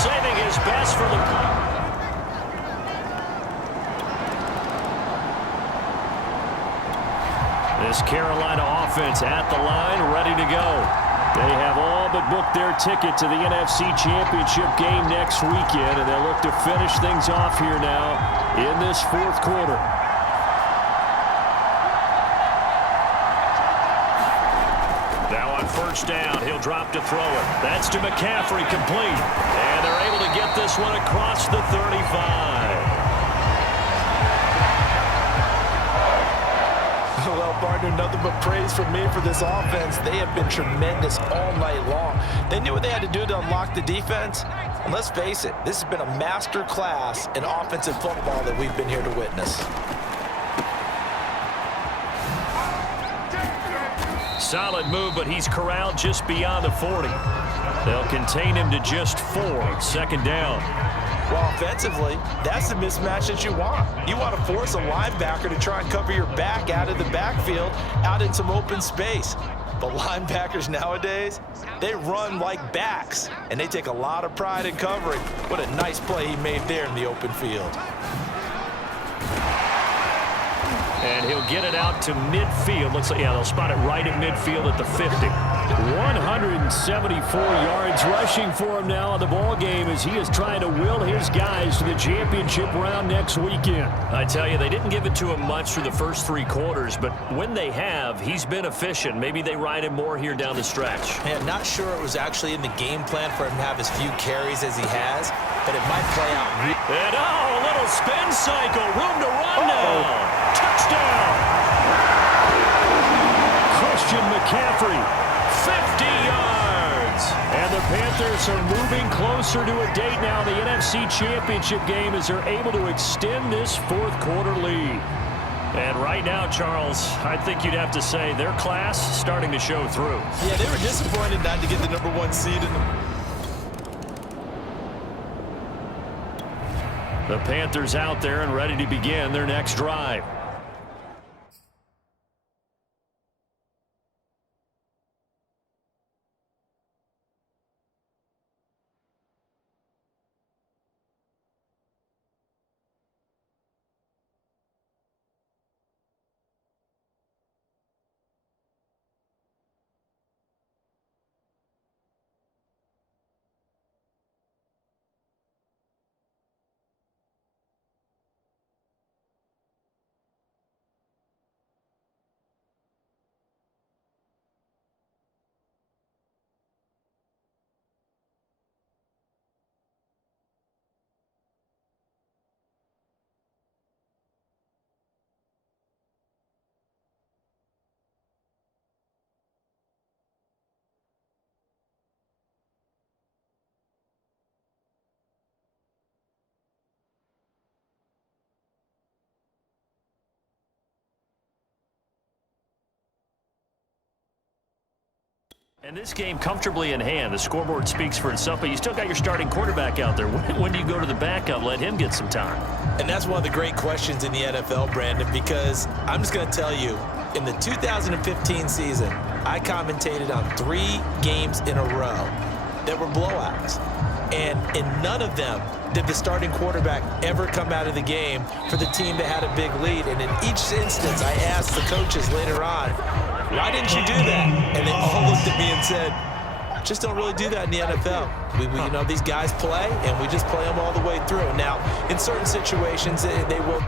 saving his best for the... This Carolina offense at the line, ready to go. They have all but booked their ticket to the NFC Championship game next weekend, and they'll look to finish things off here now in this fourth quarter. Now on first down, he'll drop to throw it. That's to McCaffrey, complete. And they're able to get this one across the 35. Well, partner, nothing but praise from me for this offense. They have been tremendous all night long. They knew what they had to do to unlock the defense. And let's face it, this has been a master class in offensive football that we've been here to witness. Solid move, but he's corralled just beyond the 40. They'll contain him to just 4. Second down. Well, offensively, that's the mismatch that you want. You want to force a linebacker to try and cover your back out of the backfield, out in some open space. But linebackers nowadays, they run like backs, and they take a lot of pride in covering. What a nice play he made there in the open field. And he'll get it out to midfield. Looks like, yeah, they'll spot it right at midfield at the 50. 174 yards rushing for him now in the ball game as he is trying to will his guys to the championship round next weekend. I tell you, they didn't give it to him much through the first 3 quarters, but when they have, he's been efficient. Maybe they ride him more here down the stretch. Man, not sure it was actually in the game plan for him to have as few carries as he has, but it might play out. And a little spin cycle, room to run now. Touchdown! Christian McCaffrey. 50 yards. And the Panthers are moving closer to a date now. The NFC Championship game as they're able to extend this fourth quarter lead. And right now, Charles, I think you'd have to say their class starting to show through. Yeah, they were disappointed not to get the #1 seed in the Panthers out there and ready to begin their next drive. And this game comfortably in hand. The scoreboard speaks for itself, but you still got your starting quarterback out there. When do you go to the backup? Let him get some time. And that's one of the great questions in the NFL, Brandon, because I'm just going to tell you, in the 2015 season, I commentated on 3 games in a row that were blowouts. And in none of them did the starting quarterback ever come out of the game for the team that had a big lead. And in each instance, I asked the coaches later on, why didn't you do that? And they all looked at me and said, just don't really do that in the NFL. You know, these guys play, and we just play them all the way through. Now, in certain situations, they will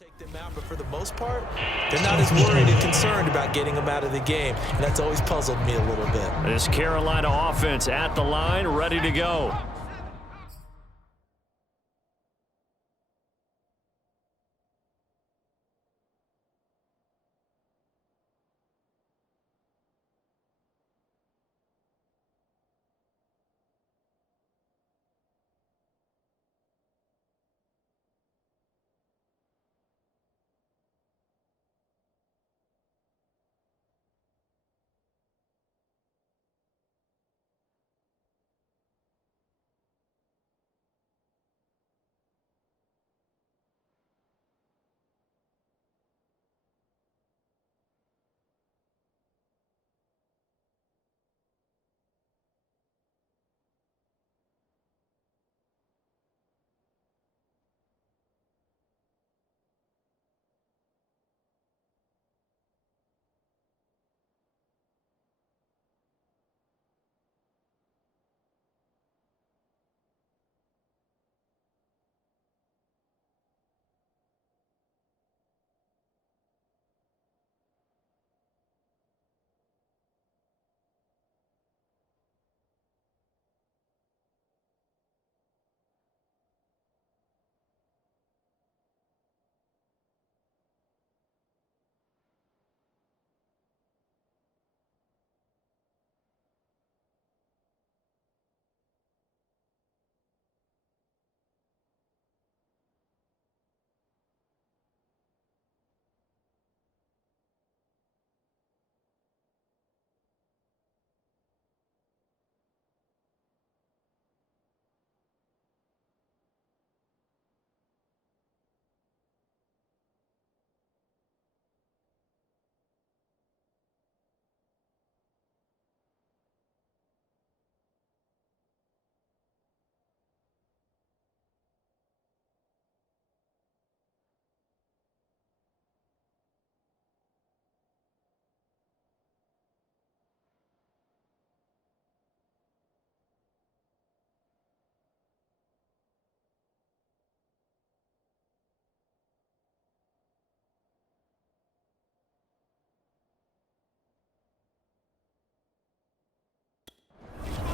Take them out, but for the most part, they're not as worried and concerned about getting them out of the game, and that's always puzzled me a little bit. This Carolina offense at the line, ready to go.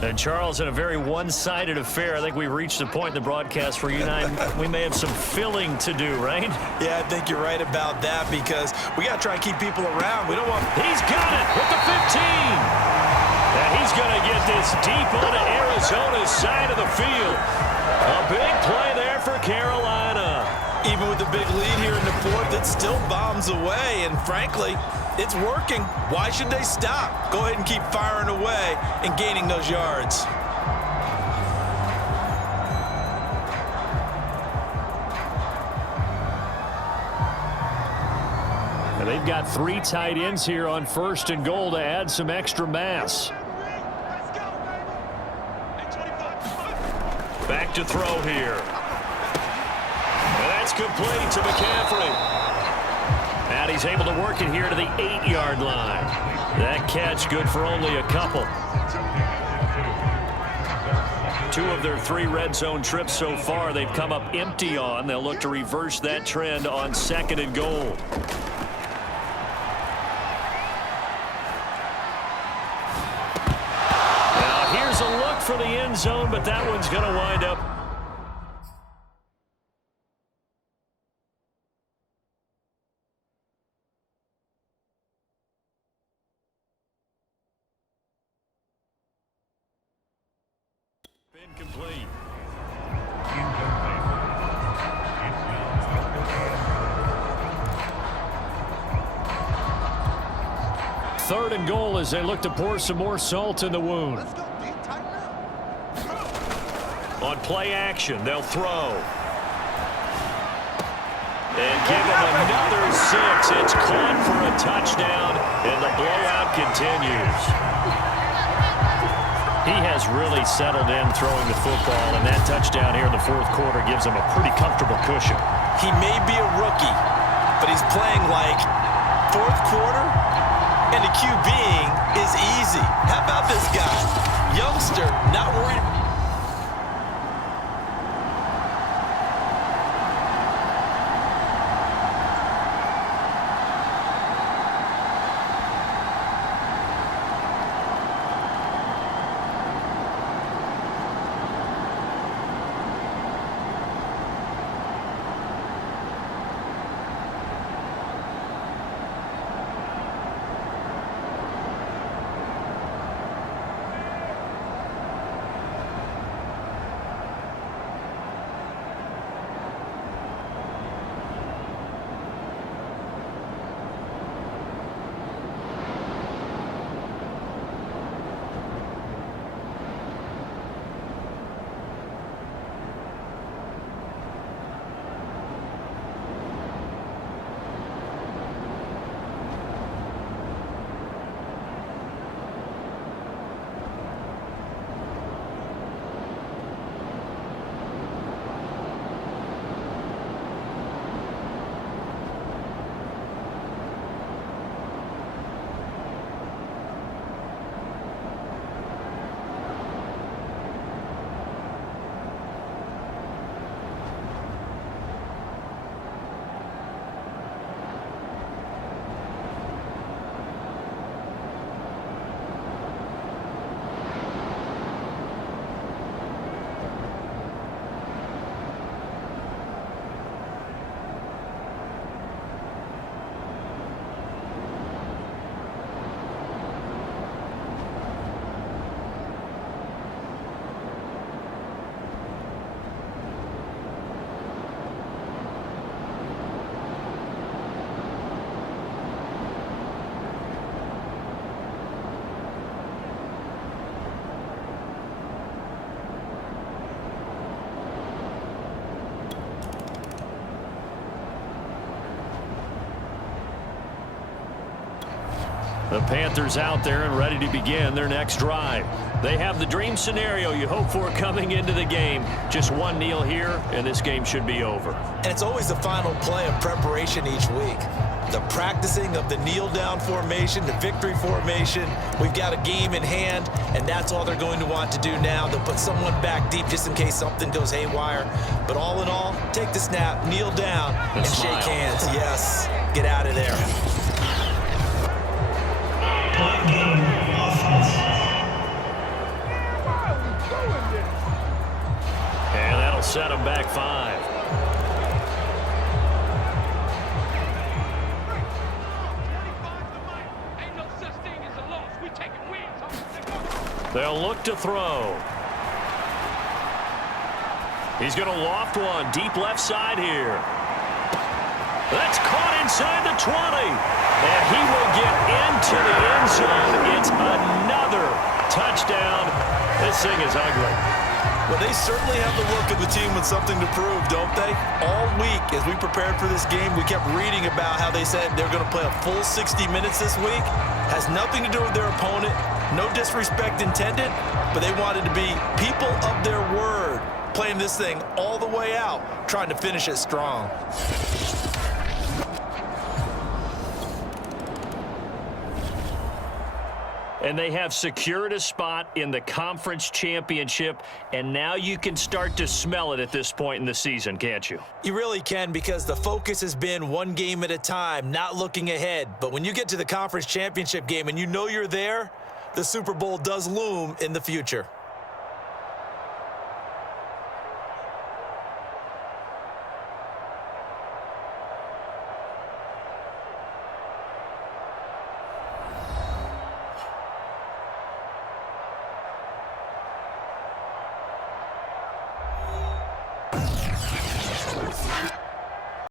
And Charles, in a very one-sided affair, I think we've reached a point in the broadcast where you and I, we may have some filling to do, right? Yeah, I think you're right about that because we got to try and keep people around. We don't want... He's got it with the 15. And he's going to get this deep onto Arizona's side of the field. A big play there for Carolina. Even with the big lead here in the fourth, it still bombs away. And frankly, it's working. Why should they stop? Go ahead and keep firing away and gaining those yards. And they've got 3 tight ends here on 1st and goal to add some extra mass. Back to throw here. And that's complete to McCaffrey. And he's able to work it here to the 8-yard line. That catch good for only a couple. 2 of their 3 red zone trips so far they've come up empty on. They'll look to reverse that trend on 2nd and goal. Now here's a look for the end zone, but that one's going to wind up incomplete. Third and goal as they look to pour some more salt in the wound. On play action, they'll throw. And give him another 6. It's caught for a touchdown, and the blowout continues. He has really settled in throwing the football, and that touchdown here in the 4th quarter gives him a pretty comfortable cushion. He may be a rookie, but he's playing like 4th quarter, and the QBing is easy. How about this guy? Youngster, not worried. The Panthers out there and ready to begin their next drive. They have the dream scenario you hope for coming into the game. Just one kneel here, and this game should be over. And it's always the final play of preparation each week. The practicing of the kneel-down formation, the victory formation. We've got a game in hand, and that's all they're going to want to do now. They'll put someone back deep just in case something goes haywire. But all in all, take the snap, kneel down, and shake hands. Yes, get out of there. And that'll set them back 5. They'll look to throw. He's going to loft one deep left side here. That's caught inside the 20. And he will get into the end zone. It's another touchdown. This thing is ugly. Well, they certainly have the look of a team with something to prove, don't they? All week, as we prepared for this game, we kept reading about how they said they're going to play a full 60 minutes this week. Has nothing to do with their opponent. No disrespect intended, but they wanted to be people of their word, playing this thing all the way out, trying to finish it strong. And they have secured a spot in the conference championship, and now you can start to smell it at this point in the season, can't you? You really can, because the focus has been one game at a time, not looking ahead. But when you get to the conference championship game and you know you're there, the Super Bowl does loom in the future.